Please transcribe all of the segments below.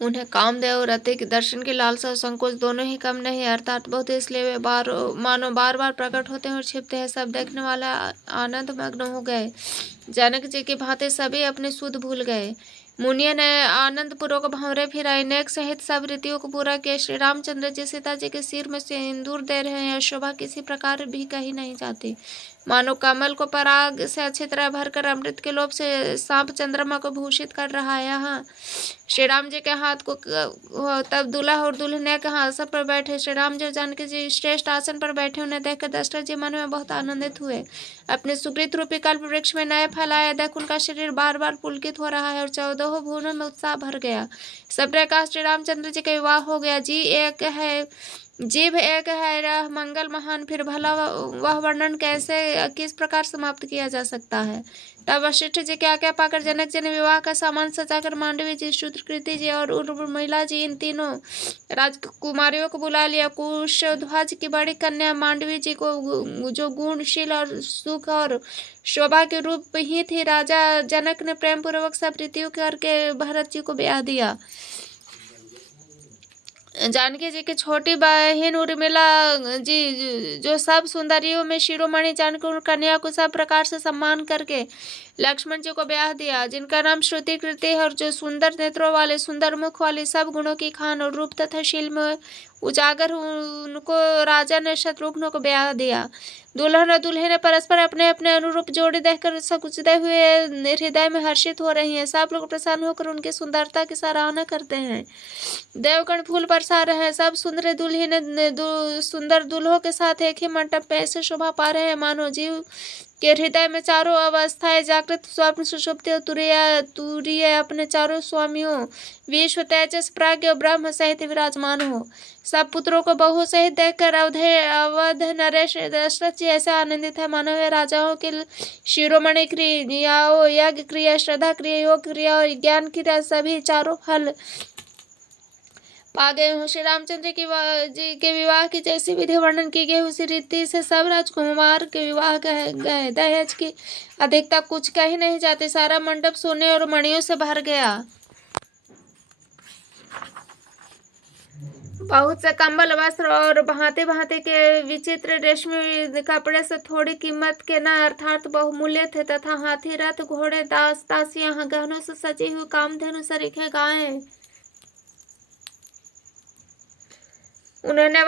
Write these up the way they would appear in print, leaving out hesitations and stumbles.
उन्हें कामदेव और रति के दर्शन की लालसा और संकोच दोनों ही कम नहीं, अर्थात बहुत, इसलिए वे मानो बार बार प्रकट होते हैं और छिपते हैं। सब देखने वाले आनंद मग्न हो गए। जनक जी की भांति सभी अपने सुध भूल गए। मुनिया ने आनंद पूर्वक भंवरे फिराए, नेक सहित सब रीतियों को पूरा किया। श्री रामचंद्र जी सीता जी के सिर में सिंदूर दे रहे हैं। शोभा किसी प्रकार भी कही नहीं जाती, मानो कमल को पराग से अच्छी तरह भरकर अमृत के लोभ से सांप चंद्रमा को भूषित कर रहा है। यहाँ श्री राम जी के हाथ को तब दूल्हा और दुल्हनिया के आसन पर बैठे। श्री राम जी और जानकी जी श्रेष्ठ आसन पर बैठे। उन्हें देखकर दशरथ जी मन में बहुत आनंदित हुए। अपने सुकृत रूपी कल्प वृक्ष में नए फल आए देख उनका शरीर बार बार पुलकित हो रहा है और 14 भुवनों में उत्साह भर गया। सबने कहा श्री रामचंद्र जी का विवाह हो गया। जीव एक है, रह मंगल महान, फिर भला वह वर्णन कैसे किस प्रकार समाप्त किया जा सकता है। तब वशिष्ठ जी की आज्ञा पाकर जनक जी ने विवाह का सामान सजाकर मांडवी जी, शूद्रकृति जी और उर्मिला जी, इन तीनों राजकुमारियों को बुला लिया। कुशध्वज की बड़ी कन्या मांडवी जी को, जो गुणशील और सुख और शोभा के रूप ही थी, राजा जनक ने प्रेम पूर्वक सब रीतियों करके भरत जी को ब्याह दिया। जानकी जी की छोटी बहन उर्मिला जी, जो सब सुंदरियों में शिरोमणि जानकर उन कन्या को सब प्रकार से सम्मान करके लक्ष्मण जी को ब्याह दिया, जिनका नाम श्रुति कृति है और जो सुंदर नेत्रों वाले, सुंदर मुख वाले, सब गुणों की खान और रूप तथा शील में उजागर, उनको राजा ने शत्रुघ्न को ब्याह दिया। दुल्हन और दुल्हे ने परस्पर अपने अपने अनुरूप जोड़ी देखकर सकुचते हुए हृदय में हर्षित हो रही हैं। सब लोग प्रसन्न होकर उनकी सुंदरता की सराहना करते हैं। देवगण फूल बरसा रहे हैं। सब सुंदर दुल्हन सुंदर दुल्हों के साथ एक ही मंडप में ऐसे शोभा पा रहे हैं मानो जीव के हृदय में चारों अवस्थाएं, जागृत, स्वप्न, सुषुप्ति और तुरीय अपने चारों स्वामियों विश्व, तेजस, प्राज्ञ और ब्रह्म सहित विराजमान हो। सब पुत्रों को बहू सहित देखकर अवध नरेश दशरथ जी ऐसे आनंदित है मानो वे राजाओं के शिरोमणि क्रियाओं, यज्ञ क्रिया, श्रद्धा क्रिया, योग क्रिया और ज्ञान क्रिया सभी चारों फल पा गए हूँ। श्री रामचंद्र जी के विवाह की जैसी विधि वर्णन की गई उसी रीति से सब राजकुमार के विवाह गए। दहेज की अधिकता कुछ कही नहीं जाती। सारा मंडप सोने और मणियों से भर गया। बहुत से कंबल, वस्त्र और भांति भांति के विचित्र रेशमी कपड़े से थोड़ी कीमत के न अर्थात बहुमूल्य थे, तथा हाथी, रथ, घोड़े, दास दासियां, गहनों से सजी हुई कामधेनु, सरीखे, गायें, उन्होंने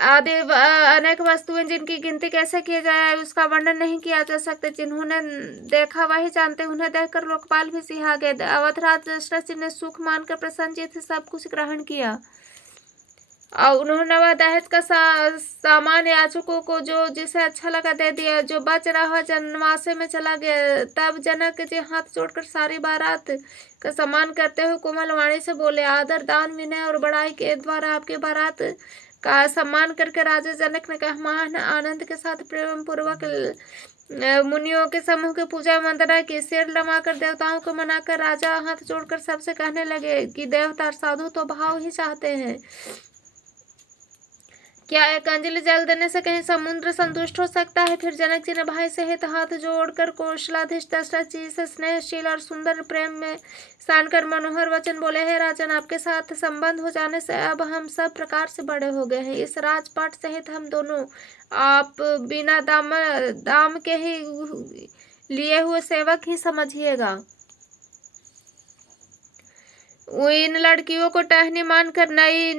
आदि अनेक वस्तुएं जिनकी गिनती कैसे की जाए उसका वर्णन नहीं किया जा सकता। जिन्होंने देखा वही जानते। उन्हें देखकर लोकपाल भी सिहा गए। अवधराज दशरथ जी ने सुख मानकर प्रसन्नचित्त से सब कुछ ग्रहण किया और उन्होंने वह दहेज का सामान याचकों को जो जिसे अच्छा लगा दे दिया। जो बच रहा जनवासे में चला गया। तब जनक जी हाथ जोड़कर सारी बारात का सम्मान करते हुए कोमल वाणी से बोले, आदर, दान, विनय और बड़ाई के द्वारा आपके बारात का सम्मान करके राजा जनक ने कहा, महान आनंद के साथ प्रेम पूर्वक मुनियों के समूह की पूजा वंदना की। सिर नमाकर देवताओं को मनाकर राजा हाथ जोड़कर सबसे कहने लगे कि देवता साधु तो भाव ही चाहते हैं। क्या एक अंजलि जल देने से कहीं समुद्र संतुष्ट हो सकता है। फिर जनक जी ने भाई सहित हाथ जोड़कर कौशलाधीश दशरथ जी से स्नेहशील और सुंदर प्रेम में सानकर मनोहर वचन बोले, है राजन, आपके साथ संबंध हो जाने से अब हम सब प्रकार से बड़े हो गए हैं। इस राजपाट सहित हम दोनों आप बिना दाम के ही लिए हुए सेवक ही समझिएगा। इन लड़कियों को टहनी मानकर नई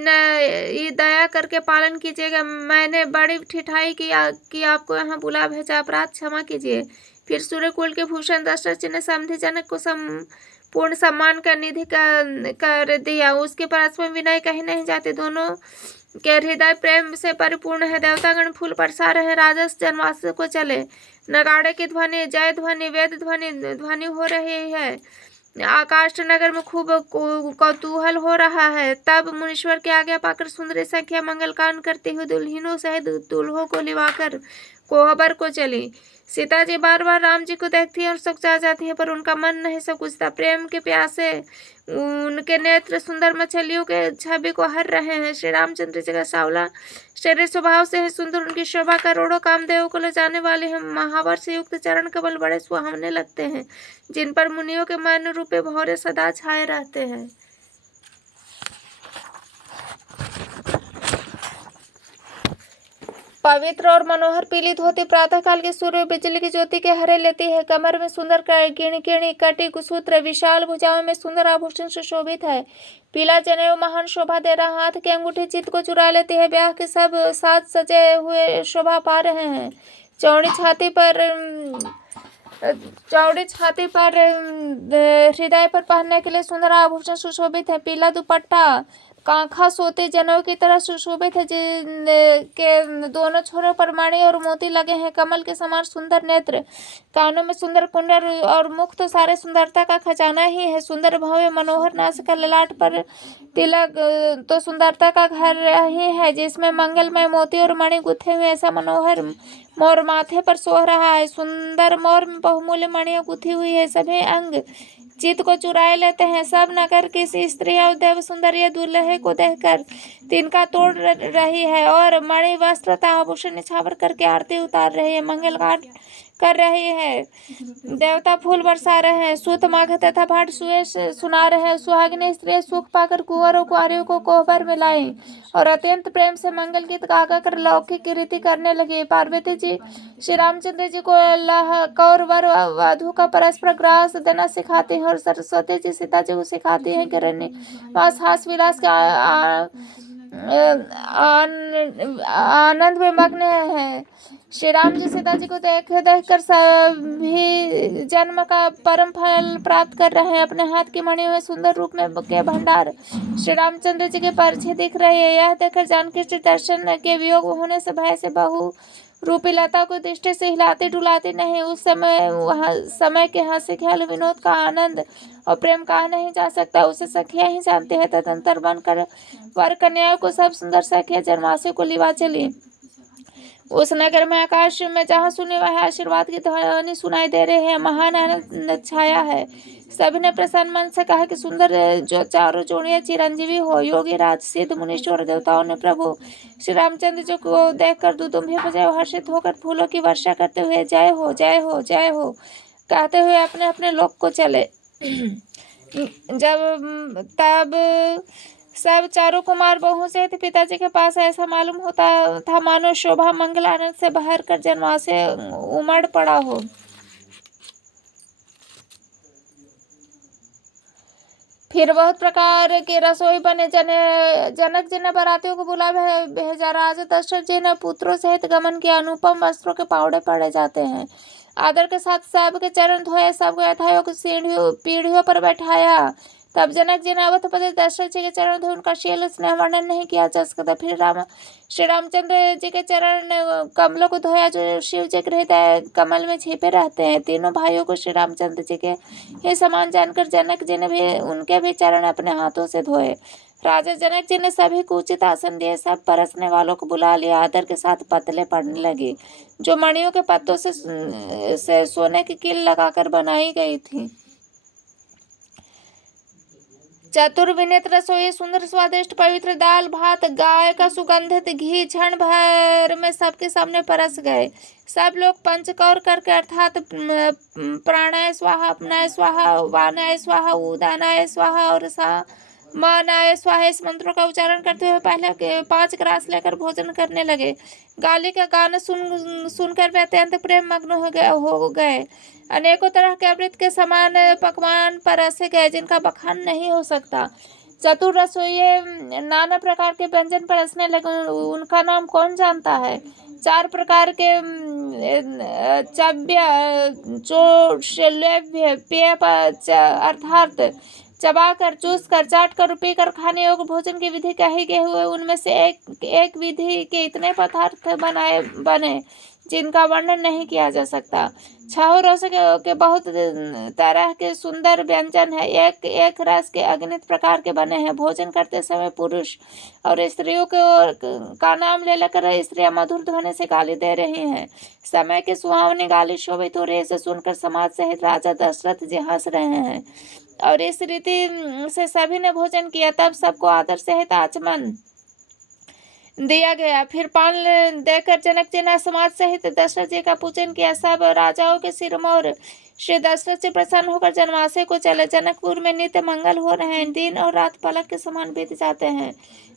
दया करके पालन कीजिएगा। मैंने बड़ी ठिठाई कि आपको यहाँ बुला भेजा, अपराध क्षमा कीजिए। फिर सूर्यकुल के भूषण दशरथ जी ने समधि जनक को पूर्ण सम्मान का निधि कर दिया। उसके परस्पर विनय कही नहीं जाती। दोनों के हृदय प्रेम से परिपूर्ण है। देवतागण फूल बरसा रहे। राजा जनवास को चले। नगाड़े की ध्वनि, जय ध्वनि, वेद ध्वनि हो रही है। आकाश नगर में खूब कौतूहल हो रहा है। तब मुनीश्वर की आज्ञा पाकर सुंदरी संख्या मंगल कान करती हुई दुल्हनों सहित दुल्हों को लिवाकर कोहबर को चली। सीता जी बार बार राम जी को देखती है और सकुचा जाती है, पर उनका मन नहीं सकुचता। प्रेम के प्यासे उनके नेत्र सुंदर मछलियों के छवि को हर रहे हैं। श्री रामचंद्र जी का सांवला शरीर स्वभाव से है सुंदर, उनकी शोभा करोड़ों कामदेव को ले जाने वाले हैं। महावर से युक्त चरण कमल बड़े सुहावने लगते हैं, जिन पर मुनियों के मन रूपे भौरे सदा छाए रहते हैं। पवित्र और मनोहर पीली धोती प्रातः काल के सूर्य बिजली की ज्योति के हरे लेती है। कमर में सुंदर किणी कटी सूत्र, विशाल भुजाओं में सुंदर आभूषण सुशोभित है। पीला जनेऊ महान शोभा दे रहा, हाथ की अंगूठी चित्त को चुरा लेती है। ब्याह के सब साज सजे हुए शोभा पा रहे हैं। चौड़ी छाती पर हृदय पर पहनने के लिए सुंदर आभूषण सुशोभित है। पीला दुपट्टा कांखा सोते जनेऊ की तरह सुशोभित है, जिनके दोनों छोरों पर मणि और मोती लगे हैं। कमल के समान सुंदर नेत्र, कानों में सुंदर कुंडल और मुख तो सारे सुंदरता का खजाना ही है। सुंदर भव्य मनोहर नासिका, ललाट पर तिलक तो सुंदरता का घर ही है, जिसमें मंगलमय मोती और मणि गुथे हुए ऐसा मनोहर मोर माथे पर सो रहा है। सुंदर मोर में बहुमूल्य मणियां गुथी हुई है। सभी अंग चित्त को चुराए लेते हैं। सब नगर किसी स्त्री और देव सुंदर या दुल्हे को देखकर तिनका तोड़ रही है और मणि वस्त्र तथा आभूषण निछावर करके आरती उतार रही है, मंगल गान कर रही है, देवता फूल बरसा रहे हैं, सूत माघ तथा भाट सुए सुना रहे हैं। सुहागिनी स्त्री सुख पाकर कुंवर और कुंवारियों को कोहबर में लाई और अत्यंत प्रेम से मंगल गीत गा कर लौकिक रीति करने लगी। पार्वती जी श्री रामचंद्र जी को कौर वर वधु का परस्पर ग्रास देना सिखाती हैं और सरस्वती जी सीता जी को सिखाती हैं कि हास विलास का आनंद में मग्न है। श्री राम जी सीता जी को देख कर सभी जन्म का परम फल प्राप्त कर रहे हैं। अपने हाथ की मणि में सुंदर रूप में के भंडार श्री रामचंद्र जी के परिचय दिख रहे हैं। यह देखकर जानकी श्री दर्शन के वियोग होने से भय से बहु रूपी लता को दृष्टि से हिलाती डुलाती नहीं। उस समय के हंसी ख्याल विनोद का आनंद और प्रेम कहा नहीं जा सकता, उसे सखिया ही जानते हैं। तदंतर बनकर वर कन्याओं को सब सुंदर सखिया जनवासी को लिवा चली। उस नगर में आकाश में जहाँ सुने वह आशीर्वाद की ध्वनि सुनाई दे रही है, महान आनंद छाया है। सभी ने प्रसन्न मन से कहा कि सुंदर जो चारों जोड़ियां चिरंजीवी हो। योगी राज सिद्ध मुनीश्वर देवताओं ने प्रभु श्री रामचंद्र जी को देखकर दुदुम्भी बजाए हर्षित होकर फूलों की वर्षा करते हुए जय हो जय हो जय हो कहते हुए अपने अपने लोक को चले। तब सब चारों कुमार बहू से पिताजी के पास ऐसा मालूम होता था मानो शोभा मंगल आनंद से बहर कर जनवास से उमड़ पड़ा हो। फिर बहुत प्रकार के रसोई बने। जनक जी ने बारातियों को बुला भेजा। राजा दशरथ जी ने पुत्रों सहित गमन किया। अनुपम वस्त्रों के पावड़े पड़े जाते हैं। आदर के साथ सबके चरण धोए, सबको यथायोग्य पीढ़ियों पर बैठाया। तब जनक जी ने अवधपति दशरथ जी के चरण धोए। उनका शील स्नेह वर्णन नहीं किया जा सकता। फिर श्री रामचंद्र जी के चरण कमलों को धोया, जो शिव जी के हृदय कमल में छिपे रहते हैं। तीनों भाइयों को श्री रामचंद्र जी के ही समान जानकर जनक जी ने भी उनके भी चरण अपने हाथों से धोए। राजा जनक जी ने सभी को उचित आसन दिए। सब परसने वालों को बुला लिया। आदर के साथ पतले पड़ने लगी, जो मणियों के पत्तों से सोने की कील लगाकर बनाई गई थी। चतुर्विनीत रसोई सुंदर स्वादिष्ट पवित्र दाल भात, गाय का सुगंधित घी क्षण भर में सबके सामने परस गए। सब लोग पंचकौर करके अर्थात प्राणाय स्वाहा, अपनाय स्वाहा, वानाय स्वाहा, उदानाय स्वाहा और मानाय स्वाहा इस मंत्रों का उच्चारण करते हुए पहले 5 ग्रास लेकर भोजन करने लगे। गाली का गाना सुनकर वे अत्यंत प्रेम मग्न हो गए। अनेकों तरह के अमृत के समान पकवान परसे गए, जिनका बखान नहीं हो सकता। चतुर रसोइये नाना प्रकार के व्यंजन परसने लगे। उनका नाम कौन जानता है। 4 प्रकार के पेय अर्थात चबा कर, चूस कर, चाट कर, पी कर खाने योग्य भोजन की विधि कही गई हुए। उनमें से एक विधि के इतने पदार्थ बने जिनका वर्णन नहीं किया जा सकता। छह रस के बहुत तरह के सुंदर व्यंजन है, एक एक रस के अगणित प्रकार के बने हैं। भोजन करते समय पुरुष और स्त्रियों का नाम ले लेकर स्त्रियां मधुर ध्वनि से गाली दे रही हैं। समय की सुहावनी गाली शोभित हो रही है, इसे सुनकर समाज सहित राजा दशरथ जी हंस रहे हैं। और इस रीति से सभी ने भोजन किया। तब सबको आदर सहित आचमन दिया गया। फिर पान देकर जनक जी ने समाज सहित दशरथ जी का पूजन किया। सब राजाओं के सिरमौर श्री दशरथ जी प्रसन्न होकर जनवासे को चले। जनकपुर में नित्य मंगल हो रहे हैं, दिन और रात पलक के समान बीत जाते हैं।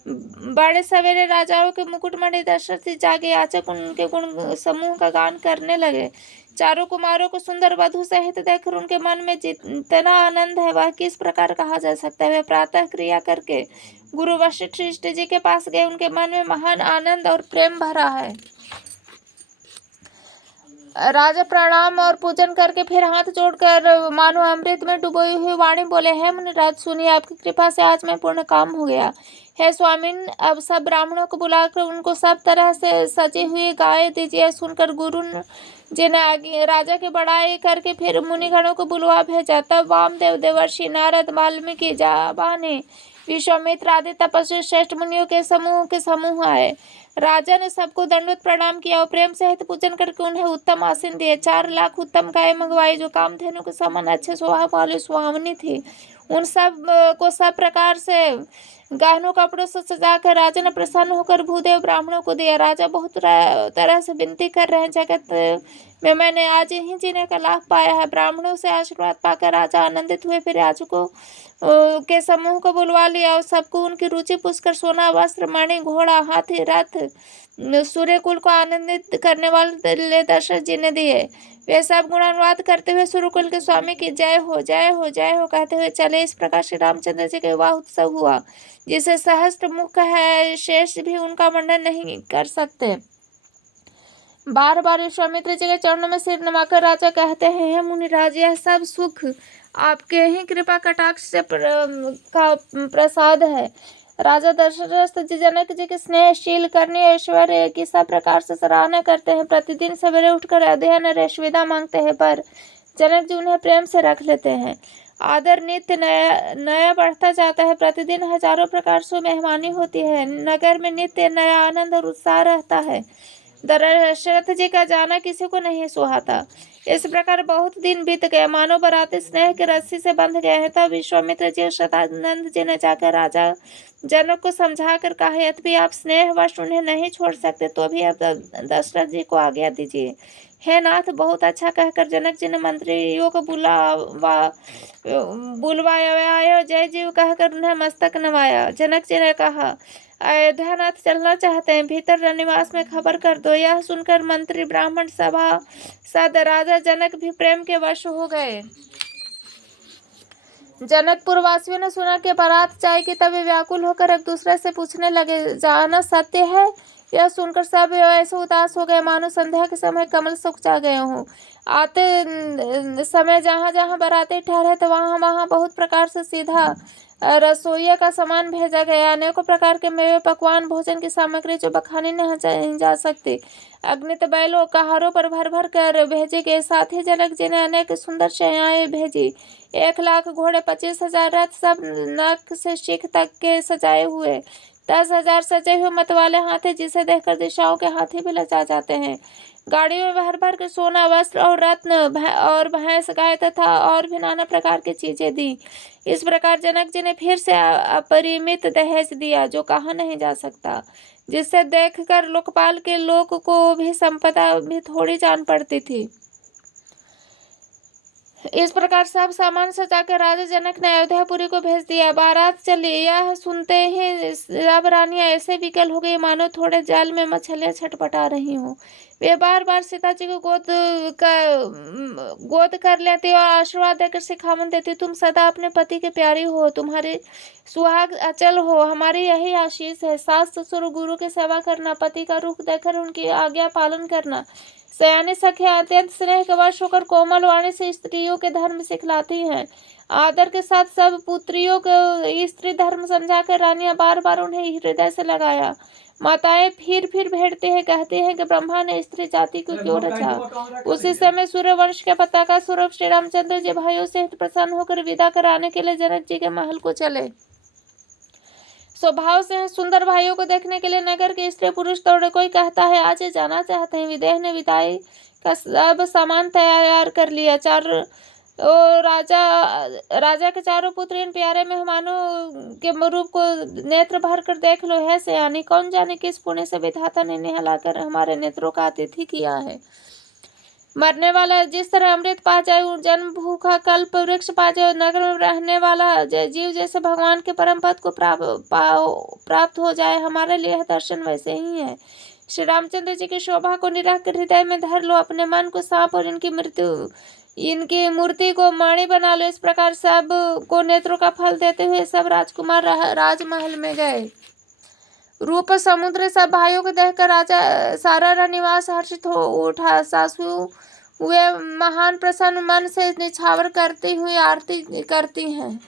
बड़े सवेरे राजाओं के मुकुटमणि दशरथ जी जागे, याचक उनके गुण समूह का गान करने लगे। चारों कुमारों को सुंदर वधु सहित देखकर उनके मन में जितना आनंद है वह किस प्रकार कहा जा सकता है। वे प्रातः क्रिया करके गुरु वशिष्ठ जी के पास गए। उनके मन में महान आनंद और प्रेम भरा है। राजा प्रणाम और पूजन करके फिर हाथ जोड़कर मानो अमृत में डुबोई हुई वाणी बोले, हे मुनिराज सुनिए, आपकी कृपा से आज मैं पूर्ण काम हो गया। हे स्वामिन, अब सब ब्राह्मणों को बुलाकर उनको सब तरह से सजी हुई गाय दीजिए। सुनकर गुरु जी ने आगे राजा की बड़ाई करके फिर मुनिगणों को बुलवा भेजा। तब वामदेव, देवर्षि नारद, वाल्मीकि, जाबाने, विश्वामित्र आदि तपस्वी श्रेष्ठ मुनियों के समूह आए। राजा ने सबको दंडवत प्रणाम किया और प्रेम सहित पूजन करके उन्हें उत्तम आसन दिए। 4 लाख उत्तम गाय मंगवाई जो कामधेनु के समान अच्छे स्वभाव वाली सुहावनी थी। उन सब को सब प्रकार से गहनों कपड़ों से सजाकर राजा ने प्रसन्न होकर भूदेव ब्राह्मणों को दिया। राजा बहुत तरह से विनती कर रहे हैं, जगत में मैंने आज ही जीने का लाभ पाया है। ब्राह्मणों से आशीर्वाद पाकर राजा आनंदित हुए। फिर याचकों के समूह को बुलवा लिया और सबको उनकी रुचि पूछकर सोना, वस्त्र, मणि, घोड़ा, हाथी, रथ, सूर्यकुल को आनंदित करने वाले दशरथ जी ने दिए। वे सब गुणानुवाद करते हुए सूर्यकुल के स्वामी की जय हो, जय हो, जय हो कहते हुए चले। इस प्रकार श्री रामचंद्र जी का विवाह उत्सव हुआ, जिसे सहस्त्र मुख है, शेष भी उनका वर्णन नहीं कर सकते। बार बार विश्वामित्र जी के चरणों में सिर नवाकर राजा कहते हैं, हे मुनिराज, यह सब सुख आपके ही कृपा कटाक्ष से का प्रसाद है। राजा दशरथ जी जनक जी के स्नेहशील करने ऐश्वर्य की सब प्रकार से सराहना करते हैं। प्रतिदिन सवेरे उठकर अयोध्या नरेश विदा मांगते हैं, पर जनक जी उन्हें प्रेम से रख लेते हैं। आदर नित्य नया बढ़ता जाता है। प्रतिदिन हजारों प्रकार से मेहमानी होती है। नगर में नित्य नया आनंद और उत्साह रहता है। दशरथ जी का जाना किसी को नहीं सुहाता। इस प्रकार बहुत दिन बीत गए, मानो बराती स्नेह की रस्सी से बंध गए हैं। तब विश्वामित्र जी और शतानंद जी ने जाकर राजा जनक को समझा कर कहा, यद्यपि आप स्नेहवश उन्हें नहीं छोड़ सकते तो भी अब दशरथ जी को आज्ञा दीजिए। हे नाथ, बहुत अच्छा कहकर जनक जी ने मंत्रियों को बुलवाया। जय जीव कहकर उन्हें मस्तक नवाया। जनक जी ने कहा, अयोध्यानाथ चलना चाहते हैं, भीतर निवास में खबर कर दो। यह सुनकर मंत्री, ब्राह्मण, सभा सद राजा जनक भी प्रेम के वश हो गए। जनकपुर वासियों ने सुना कि बारात जाएगी, तब वे व्याकुल होकर एक दूसरे से पूछने लगे, जाना सत्य है? यह सुनकर सब ऐसे उदास हो गए मानो संध्या के समय कमल सूख जा गए हों। आते समय जहाँ जहाँ बाराती ठहरे थे वहाँ वहाँ बहुत प्रकार से सीधा रसोइया का सामान भेजा गया। अनेकों प्रकार के मेवे, पकवान, भोजन की सामग्री जो बखानी नहीं जा सकती, अग्नित बैलों कहारों पर भर भर कर भेजे गए। साथ ही जनक जी ने अनेक सुंदर शैयाएं भेजी। 1 लाख घोड़े, 25,000 रथ, सब नक से शिख तक के सजाए हुए, 10,000 सजे हुए मतवाले हाथी, जिसे देखकर दिशाओं के हाथी भी लजा जाते हैं। गाड़ियों में भर भर के सोना, वस्त्र और रत्न और भैंस, गाय तथा और भी नाना प्रकार की चीजें दी। इस प्रकार जनक जी ने फिर से अपरिमित दहेज दिया, जो कहा नहीं जा सकता, जिससे देखकर लोकपाल के लोक को भी संपदा भी थोड़ी जान पड़ती थी। इस प्रकार सब सामान सजाकर राजा जनक ने अयोध्यापुरी को भेज दिया। बारात चली। यह सुनते ही सब रानियां ऐसे विकल हो गई मानो थोड़े जाल में मछलियां छटपटा रही हों। वे बार बार सीता जी को गोद कर लेती और आशीर्वाद देकर सिखावन देती, तुम सदा अपने पति के प्यारी हो, तुम्हारी सुहाग अचल हो, हमारी यही आशीष है। सास ससुर गुरु की सेवा करना, पति का रुख देकर उनकी आज्ञा पालन करना, सयानी सखियां अत्यंत स्नेह के वश होकर कोमल वाणी से स्त्रियों के धर्म सिखलाती हैं। आदर के साथ सब पुत्रियों को स्त्री धर्म समझाकर रानियां बार बार उन्हें हृदय से लगाया। माताएं फिर भेड़ती हैं, कहती हैं कि ब्रह्मा ने स्त्री जाति को क्यों रचा। उसी समय सूर्यवंश के पताका स्वरूप श्री रामचंद्र जी भाइयों से प्रसन्न होकर विदा कराने के लिए जनक जी के महल को चले। स्वभाव से सुंदर भाइयों को देखने के लिए नगर के स्त्री पुरुष दौड़े। कोई कहता है आज जाना चाहते हैं। विदेह ने विदाई का सब सामान तैयार कर लिया। राजा के चारों पुत्र इन प्यारे मेहमानों के रूप को नेत्र भर कर देख लो। है सयानी, कौन जाने किस पुण्य से विधाता ने निहलाकर हमारे नेत्रों का अतिथि किया है। मरने वाला जिस तरह अमृत पा जाए, जन्म भूखा कल्प वृक्ष पा जाए, नगर में रहने वाला जीव जैसे भगवान के परम पद को प्राप्त हो जाए, हमारे लिए दर्शन वैसे ही है। श्री रामचंद्र जी की शोभा को निरख कर हृदय में धर लो। अपने मन को सांप और इनकी मूर्ति को मणि बना लो। इस प्रकार सब को नेत्रों का फल देते हुए सब राजकुमार राजमहल में गए। रूप समुद्र सब भाइयों को देखकर राजा सारा रनिवास हर्षित हो उठा। सासू वे महान प्रसन्न मन से निछावर करती हुई आरती करती हैं।